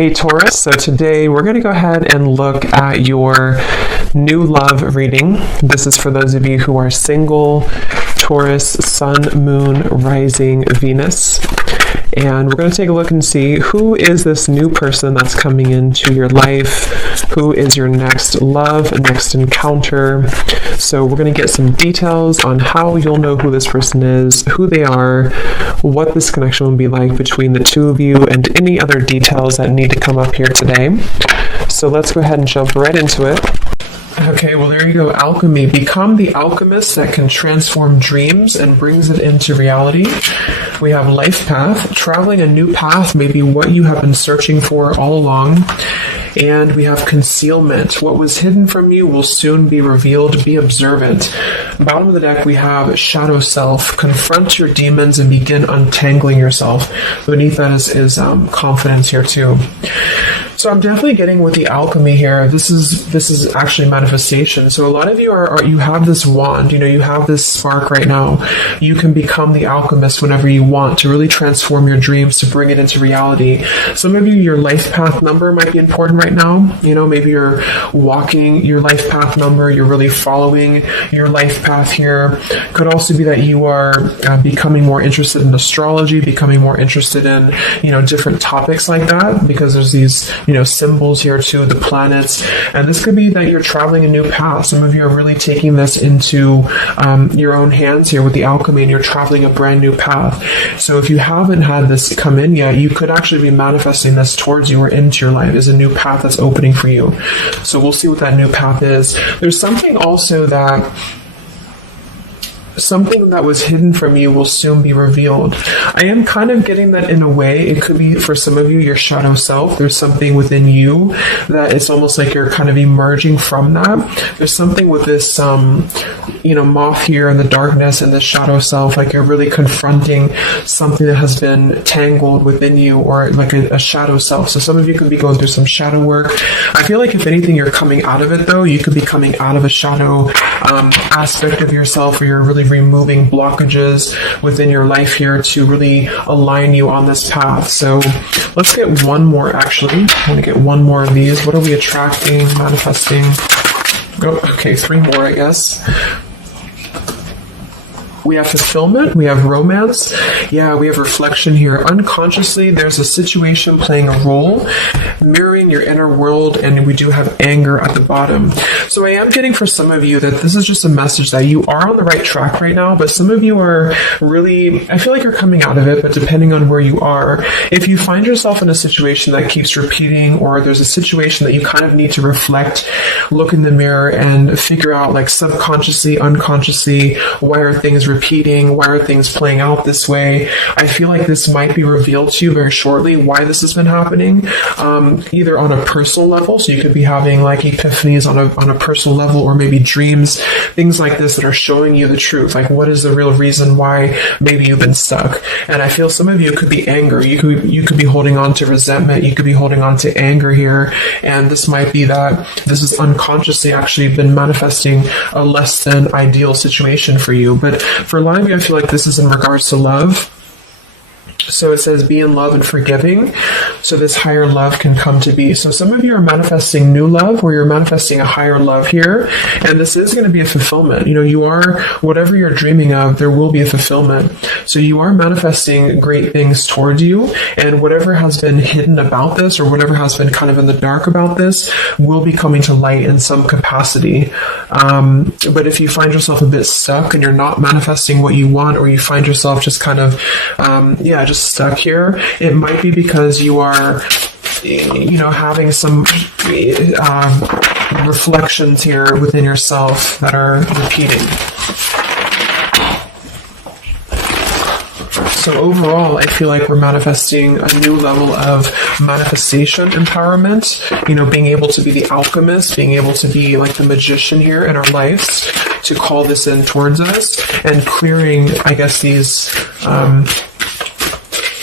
Hey Taurus, so today we're going to go ahead and look at your new love reading. This is for those of you who are single, Taurus, Sun, Moon, Rising, Venus. And we're going to take a look and see who is this new person that's coming into your life, who is your next love, next encounter. So we're going to get some details on how you'll know who this person is, who they are, what this connection will be like between the two of you, and any other details that need to come up here today. So let's go ahead and jump right into it. Okay, well there you go, alchemy. Become the alchemist that can transform dreams and brings it into reality. We have life path, traveling a new path, maybe what you have been searching for all along. And we have concealment. What was hidden from you will soon be revealed. Be observant. Bottom of the deck, we have shadow self. Confront your demons and begin untangling yourself. Beneath that is confidence here too. So I'm definitely getting with the alchemy here. This is actually manifestation. So a lot of you you have this wand, you have this spark right now. You can become the alchemist whenever you want to really transform your dreams, to bring it into reality. Some of you, your life path number might be important right now. Maybe you're walking your life path number, you're really following your life path here. Could also be that you are becoming more interested in astrology, becoming more interested in, different topics like that, because there's these, symbols here too, the planets. And this could be that you're traveling a new path. Some of you are really taking this into your own hands here with the alchemy, and you're traveling a brand new path. So if you haven't had this come in yet, you could actually be manifesting this towards you or into your life as a new path that's opening for you. So we'll see what that new path is. There's something also that was hidden from you will soon be revealed. I am kind of getting that in a way. It could be for some of you, your shadow self. There's something within you that it's almost like you're kind of emerging from that. There's something with this, moth here in the darkness and the shadow self, like you're really confronting something that has been tangled within you, or like a shadow self. So some of you could be going through some shadow work. I feel like if anything, you're coming out of it though. You could be coming out of a shadow aspect of yourself, where you're really removing blockages within your life here to really align you on this path. So let's get one more actually. I want to get one more of these. What are we attracting, manifesting? Oh, okay, three more, I guess. We have fulfillment, we have romance, we have reflection here. Unconsciously, there's a situation playing a role, mirroring your inner world, and we do have anger at the bottom. So I am getting for some of you that this is just a message that you are on the right track right now, but some of you are really, I feel like you're coming out of it, but depending on where you are, if you find yourself in a situation that keeps repeating, or there's a situation that you kind of need to reflect, look in the mirror and figure out, like subconsciously, unconsciously, why are things repeating? Why are things playing out this way? I feel like this might be revealed to you very shortly why this has been happening, either on a personal level, so you could be having like epiphanies on a personal level, or maybe dreams, things like this that are showing you the truth, like what is the real reason why maybe you've been stuck. And I feel some of you could be anger, you could be holding on to resentment, you could be holding on to anger here, and this might be that this is unconsciously actually been manifesting a less than ideal situation for you. But for a lot of you, I feel like this is in regards to love. So it says be in love and forgiving, so this higher love can come to be. So some of you are manifesting new love, or you're manifesting a higher love here, and this is going to be a fulfillment. You are, whatever you're dreaming of, there will be a fulfillment. So you are manifesting great things towards you, and whatever has been hidden about this, or whatever has been kind of in the dark about this, will be coming to light in some capacity. But if you find yourself a bit stuck and you're not manifesting what you want, or you find yourself just kind of just stuck here, it might be because you are having some reflections here within yourself that are repeating. So overall, I feel like we're manifesting a new level of manifestation empowerment, being able to be the alchemist, being able to be like the magician here in our lives, to call this in towards us, and clearing, I guess, these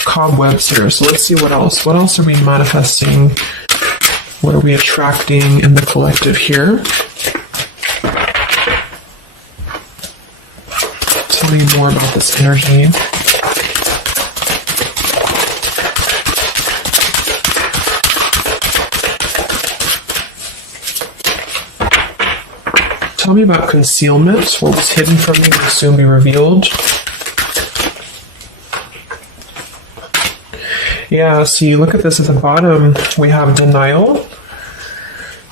cobwebs here. So let's see what else. What else are we manifesting? What are we attracting in the collective here? Tell me more about this energy. tell me about concealment. What was hidden from you will soon be revealed. Yeah, so you look at this at the bottom, we have denial,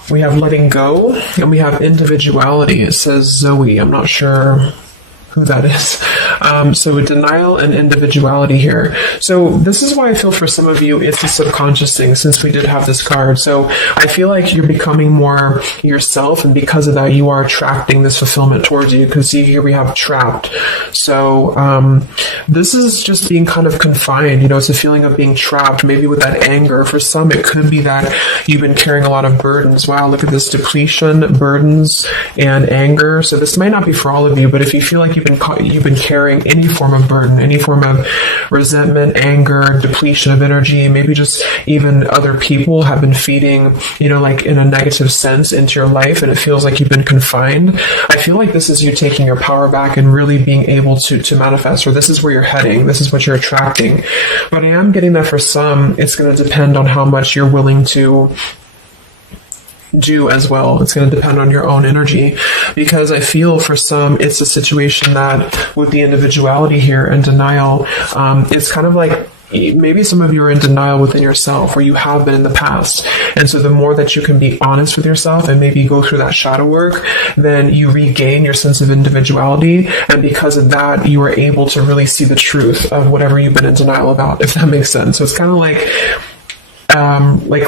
we have letting go, and we have individuality. It says Zoe. I'm not sure who that is. So denial and individuality here. So this is why I feel for some of you it's a subconscious thing, since we did have this card. So I feel like you're becoming more yourself, and because of that you are attracting this fulfillment towards you, because see here we have trapped. So this is just being kind of confined, you know, it's a feeling of being trapped, maybe with that anger. For some it could be that you've been carrying a lot of burdens. Wow, look at this: depletion, burdens, and anger. So this might not be for all of you, but if you feel like you've been carrying any form of burden, any form of resentment, anger, depletion of energy, maybe just even other people have been feeding, you know, like in a negative sense into your life, and it feels like you've been confined. I feel like this is you taking your power back and really being able to manifest, or this is where you're heading, this is what you're attracting. But I am getting that for some, it's going to depend on how much you're willing to do as well. It's going to depend on your own energy, because I feel for some it's a situation that with the individuality here and denial, it's kind of like maybe some of you are in denial within yourself, or you have been in the past. And so the more that you can be honest with yourself and maybe go through that shadow work, then you regain your sense of individuality. And because of that, you are able to really see the truth of whatever you've been in denial about, if that makes sense. So it's kind of like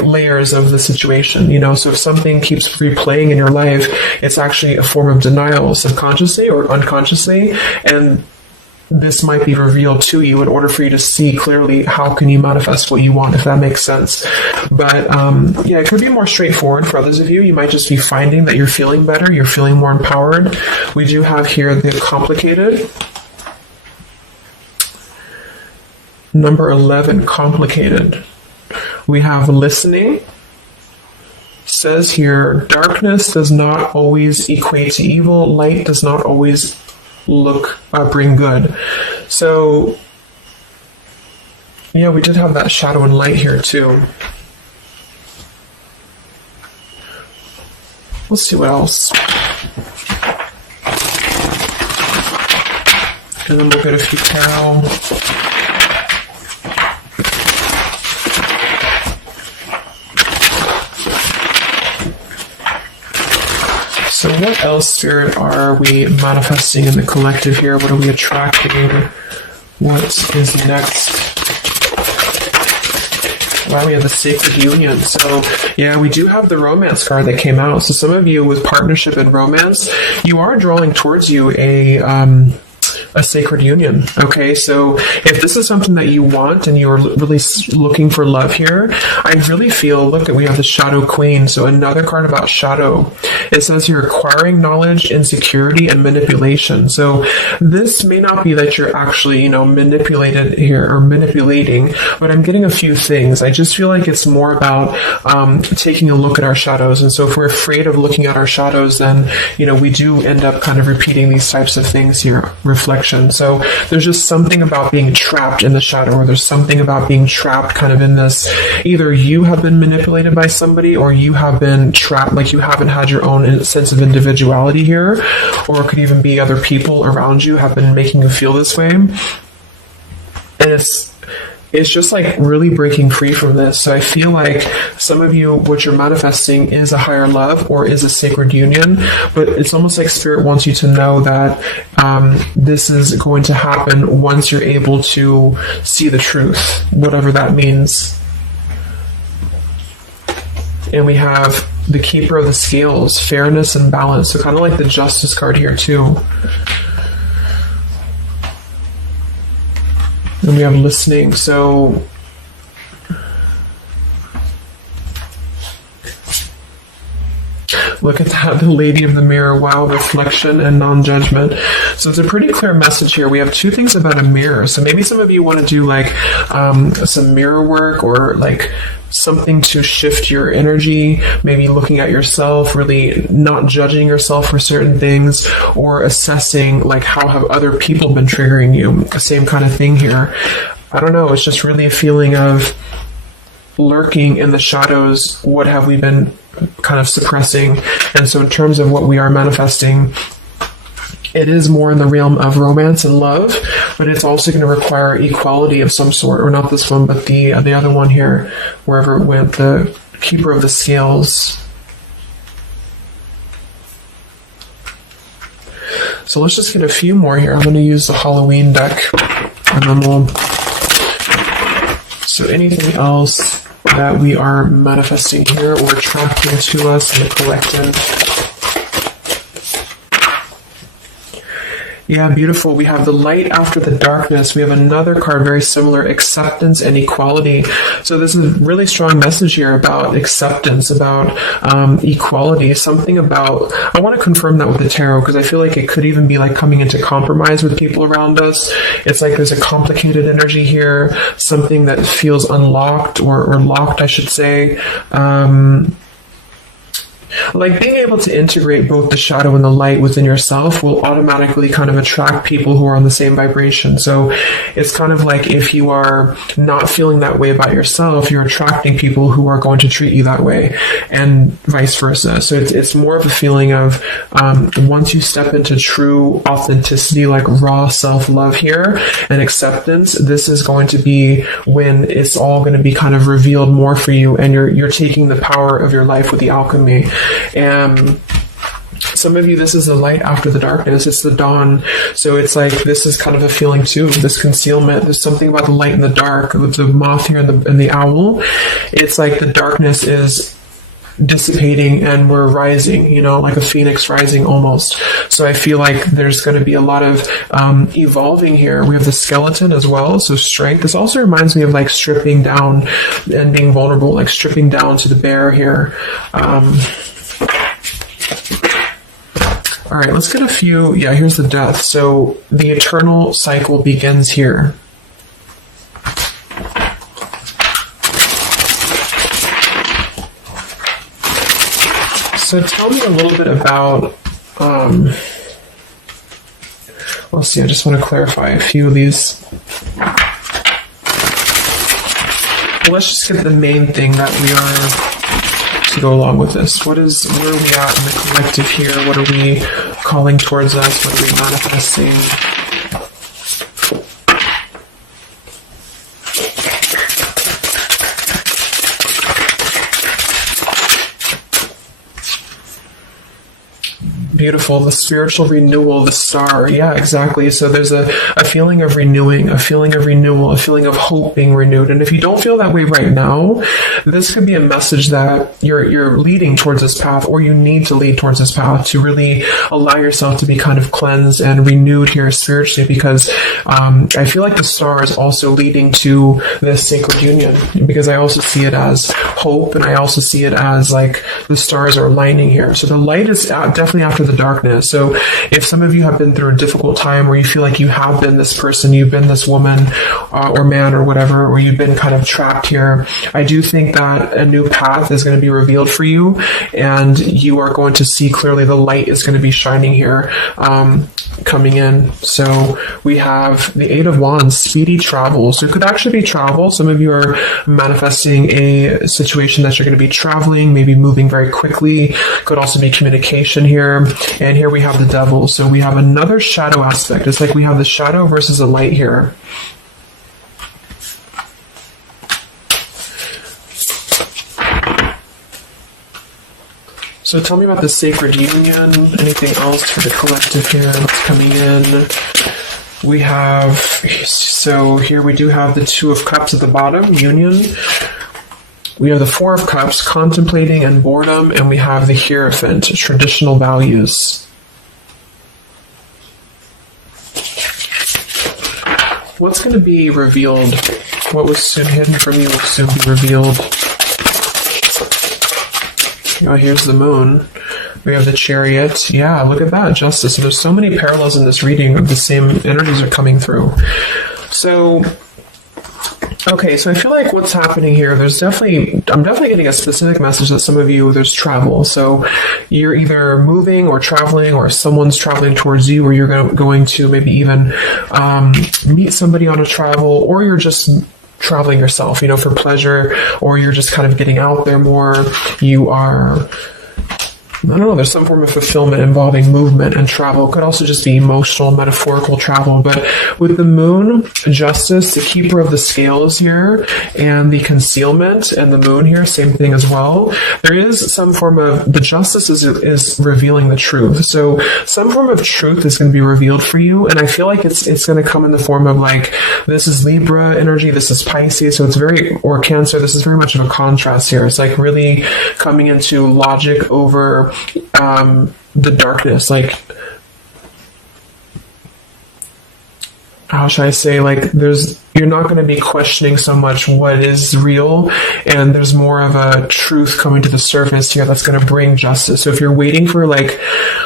layers of the situation, you know. So if something keeps replaying in your life, it's actually a form of denial, subconsciously or unconsciously, and this might be revealed to you in order for you to see clearly how can you manifest what you want, if that makes sense. But yeah, it could be more straightforward for others of you. You might just be finding that you're feeling better, you're feeling more empowered. We do have here the complicated. Number 11, complicated. We have listening. Says here, darkness does not always equate to evil. Light does not always bring good. So, yeah, we did have that shadow and light here too. Let's see what else. And then we'll get a few tarot. So what else, Spirit, are we manifesting in the collective here? What are we attracting? What is next? Wow, we have the Sacred Union. So, yeah, we do have the Romance card that came out. So some of you with partnership and romance, you are drawing towards you a sacred union. Okay, so if this is something that you want and you're really looking for love here, I really feel, look, we have the Shadow Queen. So another card about shadow. It says you're acquiring knowledge, insecurity, and manipulation. So this may not be that you're actually, you know, manipulated here or manipulating, but I'm getting a few things. I just feel like it's more about taking a look at our shadows. And so if we're afraid of looking at our shadows, then, you know, we do end up kind of repeating these types of things here. Reflection. So there's just something about being trapped in the shadow, or there's something about being trapped kind of in this. Either you have been manipulated by somebody, or you have been trapped, like you haven't had your own sense of individuality here, or it could even be other people around you have been making you feel this way. And it's just like really breaking free from this. So I feel like some of you, what you're manifesting is a higher love or is a sacred union, but it's almost like Spirit wants you to know that this is going to happen once you're able to see the truth, whatever that means. And we have the Keeper of the Scales, fairness and balance. So kind of like the Justice card here too. And we have listening. So look at that, the Lady of the Mirror. Wow, reflection and non-judgment. So it's a pretty clear message here. We have two things about a mirror. So maybe some of you want to do like some mirror work, or like something to shift your energy, maybe looking at yourself, really not judging yourself for certain things, or assessing like how have other people been triggering you. Same kind of thing here. I don't know, it's just really a feeling of lurking in the shadows. What have we been kind of suppressing. And so in terms of what we are manifesting, it is more in the realm of romance and love, but it's also going to require equality of some sort, or not this one, but the other one here, wherever it went, the Keeper of the Scales. So let's just get a few more here. I'm going to use the Halloween deck, and then we'll... So anything else that we are manifesting here or attracting to us in the collective? Yeah, beautiful. We have the light after the darkness. We have another card very similar, acceptance and equality. So this is a really strong message here about acceptance, about equality, something about, I want to confirm that with the tarot, because I feel like it could even be like coming into compromise with people around us. It's like there's a complicated energy here, something that feels unlocked or locked, I should say. Like being able to integrate both the shadow and the light within yourself will automatically kind of attract people who are on the same vibration. So it's kind of like if you are not feeling that way about yourself, you're attracting people who are going to treat you that way, and vice versa. So it's more of a feeling of once you step into true authenticity, like raw self-love here and acceptance, this is going to be when it's all going to be kind of revealed more for you, and you're taking the power of your life with the alchemy. And some of you, this is the light after the darkness. It's the dawn. So it's like, this is kind of a feeling too, this concealment. There's something about the light and the dark, with the moth here and the owl. It's like the darkness is dissipating and we're rising, you know, like a phoenix rising almost. So I feel like there's going to be a lot of evolving here. We have the skeleton as well, so strength. This also reminds me of like stripping down and being vulnerable, like stripping down to the bear here. All right, let's get a few. Yeah, here's the death. So the eternal cycle begins here. So tell me a little bit about, let's see, I just want to clarify a few of these. Well, let's just get the main thing that we are to go along with this. Where are we at in the collective here? What are we calling towards us? What are we manifesting? Beautiful. The spiritual renewal, the star. Yeah, exactly. So there's a feeling of renewing, a feeling of renewal, a feeling of hope being renewed. And if you don't feel that way right now, this could be a message that you're leading towards this path, or you need to lead towards this path to really allow yourself to be kind of cleansed and renewed here spiritually, because I feel like the star is also leading to this sacred union, because I also see it as hope, and I also see it as like the stars are aligning here. So the light is definitely after the darkness. So if some of you have been through a difficult time where you feel like you have been this person, you've been this woman or man or whatever, or you've been kind of trapped here, I do think that a new path is going to be revealed for you, and you are going to see clearly. The light is going to be shining here, coming in. So we have the Eight of Wands, speedy travel. So it could actually be travel. Some of you are manifesting a situation that you're going to be traveling, maybe moving very quickly. Could also be communication here. And here we have the Devil. So we have another shadow aspect. It's like we have the shadow versus the light here. So tell me about the sacred union. Anything else for the collective here that's coming in? We have, so here we do have the Two of Cups at the bottom, union. We have the Four of Cups, contemplating and boredom, and we have the Hierophant, traditional values. What's going to be revealed? What was soon hidden from you will soon be revealed. Oh, here's the Moon. We have the Chariot. Yeah, look at that, Justice. So there's so many parallels in this reading of the same energies are coming through. So, okay, so I feel like what's happening here, I'm definitely getting a specific message that some of you, there's travel. So you're either moving or traveling, or someone's traveling towards you, or you're going to maybe even meet somebody on a travel, or you're just traveling yourself, for pleasure, or you're just kind of getting out there more. You are, I don't know, there's some form of fulfillment involving movement and travel. It could also just be emotional, metaphorical travel. But with the moon, justice, the keeper of the scales here, and the concealment, and the moon here, same thing as well. There is some form of, the justice is revealing the truth. So some form of truth is going to be revealed for you. And I feel like it's going to come in the form of like, this is Libra energy, this is Pisces. So it's very, or Cancer, this is very much of a contrast here. It's like really coming into logic over the darkness. Like, how should I say, like, you're not going to be questioning so much what is real, and there's more of a truth coming to the surface here that's going to bring justice. So if you're waiting for, like,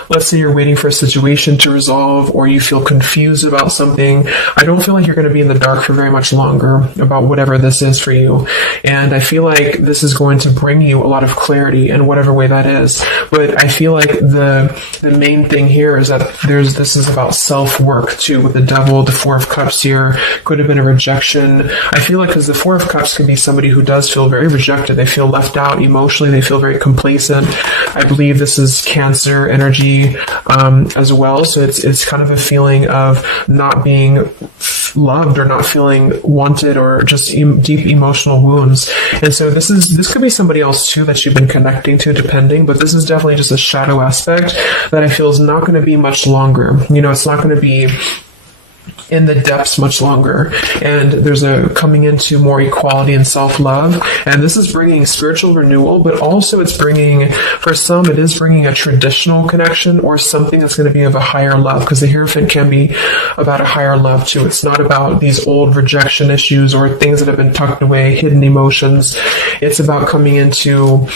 let's say you're waiting for a situation to resolve, or you feel confused about something, I don't feel like you're going to be in the dark for very much longer about whatever this is for you. And I feel like this is going to bring you a lot of clarity in whatever way that is. But I feel like the main thing here is that this is about self-work too, with the Devil, the Four of Cups here, could have been a rejection. I feel like, because the Four of Cups can be somebody who does feel very rejected. They feel left out emotionally. They feel very complacent. I believe this is Cancer energy as well. So it's kind of a feeling of not being loved, or not feeling wanted, or just deep emotional wounds. And so this could be somebody else too that you've been connecting to, depending. But this is definitely just a shadow aspect that I feel is not going to be much longer. It's not going to be in the depths much longer. And there's a coming into more equality and self-love. And this is bringing spiritual renewal, but also it's bringing, for some, it is bringing a traditional connection, or something that's going to be of a higher love, because the Hierophant can be about a higher love too. It's not about these old rejection issues or things that have been tucked away, hidden emotions. It's about coming into,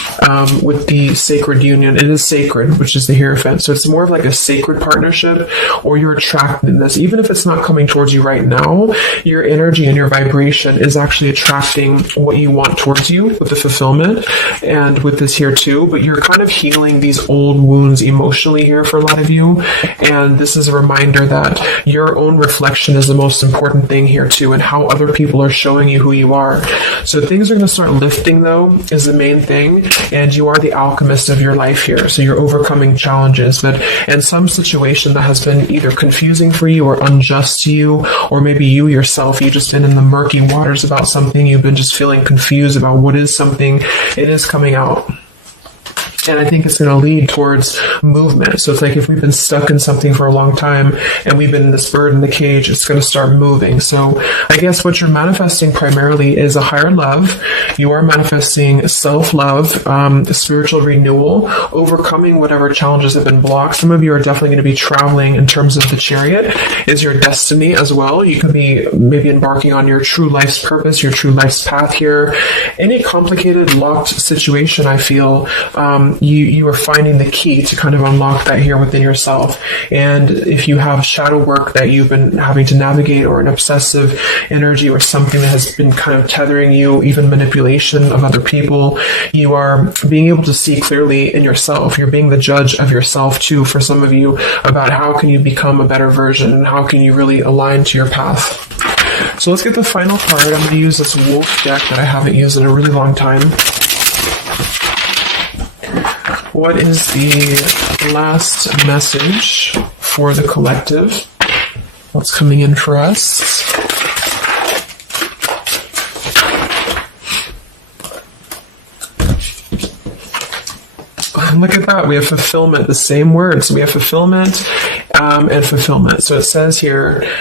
with the sacred union. It is sacred, which is the Hierophant. So it's more of like a sacred partnership, or you're attracted in this. Even if it's not coming towards you right now, your energy and your vibration is actually attracting what you want towards you with the fulfillment, and with this here too. But you're kind of healing these old wounds emotionally here for a lot of you. And this is a reminder that your own reflection is the most important thing here too, and how other people are showing you who you are. So things are going to start lifting though, is the main thing. And you are the alchemist of your life here. So you're overcoming challenges that in some situation that has been either confusing for you or unjust to you, or maybe you yourself, you've just been in the murky waters about something, you've been just feeling confused about what is something, it is coming out. And I think it's going to lead towards movement. So it's like if we've been stuck in something for a long time and we've been in this bird in the cage, it's going to start moving. So I guess what you're manifesting primarily is a higher love. You are manifesting self-love, spiritual renewal, overcoming whatever challenges have been blocked. Some of you are definitely going to be traveling in terms of the chariot is your destiny as well. You could be maybe embarking on your true life's purpose, your true life's path here. Any complicated, locked situation, I feel, you are finding the key to kind of unlock that here within yourself. And if you have shadow work that you've been having to navigate, or an obsessive energy, or something that has been kind of tethering you, even manipulation of other people, you are being able to see clearly in yourself. You're being the judge of yourself too, for some of you, about how can you become a better version, and how can you really align to your path. So let's get the final card. I'm going to use this wolf deck that I haven't used in a really long time. What is the last message for the collective? What's coming in for us? Look at that. We have fulfillment, the same word. So we have fulfillment and fulfillment. So it says here,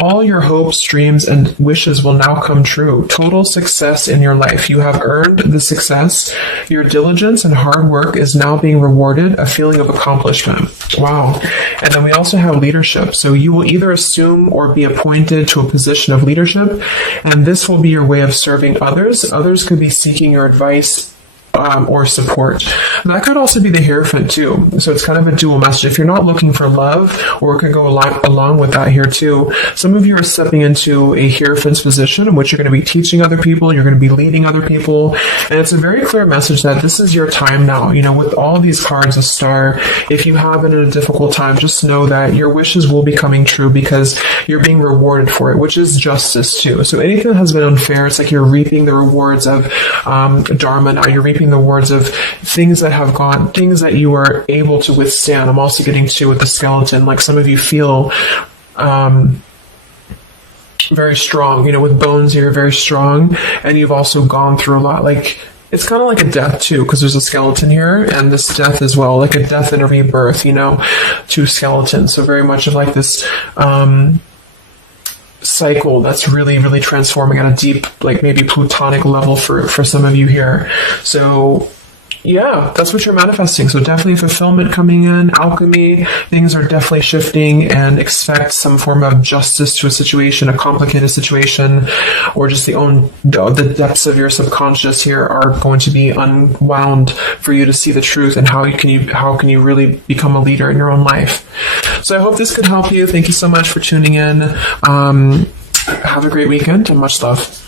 all your hopes, dreams, and wishes will now come true. Total success in your life. You have earned the success. Your diligence and hard work is now being rewarded, a feeling of accomplishment. Wow. And then we also have leadership. So you will either assume or be appointed to a position of leadership, and this will be your way of serving others. Others could be seeking your advice or support. And that could also be the Hierophant too. So it's kind of a dual message. If you're not looking for love, or it could go along with that here too. Some of you are stepping into a Hierophant's position in which you're going to be teaching other people, you're going to be leading other people. And it's a very clear message that this is your time now. You know, with all these cards, a star, if you have been in a difficult time, just know that your wishes will be coming true because you're being rewarded for it, which is justice too. So anything that has been unfair, it's like you're reaping the rewards of Dharma now. You're reaping the rewards of things that have gone, things that you are able to withstand. I'm also getting to with the skeleton, like some of you feel very strong, you know, with bones, you're very strong, and you've also gone through a lot. Like, it's kind of like a death too, because there's a skeleton here, and this death as well, like a death and a rebirth, you know, to skeletons. So very much of like this cycle that's really, really transforming at a deep, like maybe plutonic level for some of you here. So yeah, that's what you're manifesting. So definitely fulfillment coming in, alchemy, things are definitely shifting, and expect some form of justice to a situation, a complicated situation, or just the depths of your subconscious here are going to be unwound for you to see the truth and how can you really become a leader in your own life. So I hope this could help you. Thank you so much for tuning in. Have a great weekend and much love.